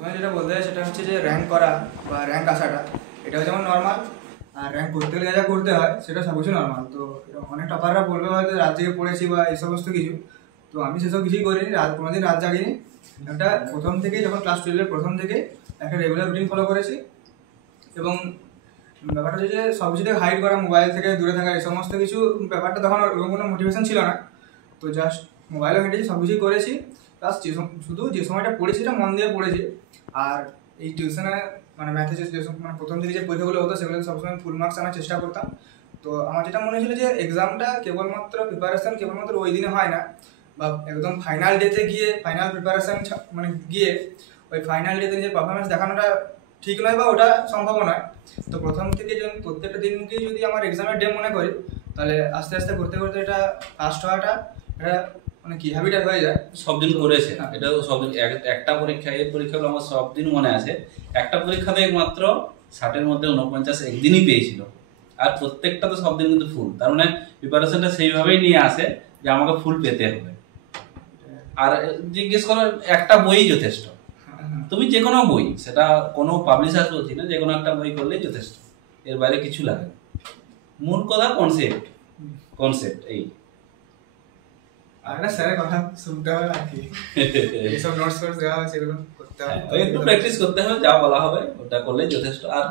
তোমায় যেটা বলতে হয় সেটা হচ্ছে যে র্যাঙ্ক করা বা র্যাঙ্ক আসাটা এটাও যেমন নর্মাল, আর র্যাঙ্ক করতে গেলে যা করতে হয় সেটা সব কিছু নর্মাল। তো অনেক টপাররা বলবে হয়তো রাত জেগে পড়েছি বা এই সমস্ত কিছু, তো আমি সেসব কিছুই করিনি, কোনোদিন রাত জাগিনি। একটা প্রথম থেকে যখন ক্লাস 12-এর প্রথম থেকে একটা রেগুলার রুটিন ফলো করেছি, এবং ব্যাপারটা হচ্ছে যে সব কিছু থেকে হাইড করা, মোবাইল থেকে দূরে থাকা, এই সমস্ত কিছু ব্যাপারটা তখন ওরকম কোনো মোটিভেশন ছিল না। তো জাস্ট মোবাইলও ঘেটেছি, সব কিছুই করেছি, প্লাস শুধু যে সময়টা পড়েছি সেটা মন দিয়ে পড়েছি। আর এই টিউশনে মানে ম্যাথে যে মানে প্রথম থেকে যে পরীক্ষাগুলো হতো সেগুলো সবসময় ফুল মার্কস আনার চেষ্টা করতাম। তো আমার যেটা মনে হয়েছিল যে এক্সামটা কেবলমাত্র প্রিপারেশান কেবলমাত্র ওই দিনে হয় না, বা একদম ফাইনাল ডেতে গিয়ে ফাইনাল প্রিপারেশান মানে গিয়ে ওই ফাইনাল ডেতে নিজের পারফরমেন্স দেখানোটা ঠিক নয় বা ওটা সম্ভব নয়। তো প্রথম থেকে যদি প্রত্যেকটা দিনকেই যদি আমার এক্সামের ডে মনে করি, তাহলে আস্তে আস্তে করতে করতে এটা ফার্স্ট হওয়াটা এটা মানে কি হ্যাবিট হয়ে যায়। সব দিন করেছে এটাও সব একটা পরীক্ষা, এই পরীক্ষাগুলো আমার সব দিন মনে আছে। একটা পরীক্ষাতে মাত্র 60-এর মধ্যে 49 একদিনই পেয়েছিল, আর প্রত্যেকটা তো সব দিন কিন্তু ফুল। তার মানে প্রিপারেশনটা সেইভাবেই নিয়ে আসে যে আমাকে ফুল পেতে হবে। আর জিজ্ঞেস করো, একটা বই যথেষ্ট। তুমি যে কোনো বই, সেটা কোনো পাবলিশার বলছি না, যে কোনো একটা বই করলেই যথেষ্ট, এর বাইরে কিছু লাগে না। মূল কথা কনসেপ্ট এই। আর একটা স্যারের কথা শুনতে হবে আর কি, এইসব নোটস দেওয়া হয় সেগুলো করতে হবে, একটু প্র্যাকটিস করতে হবে, যা বলা হবে ওটা করলেই যথেষ্ট। আর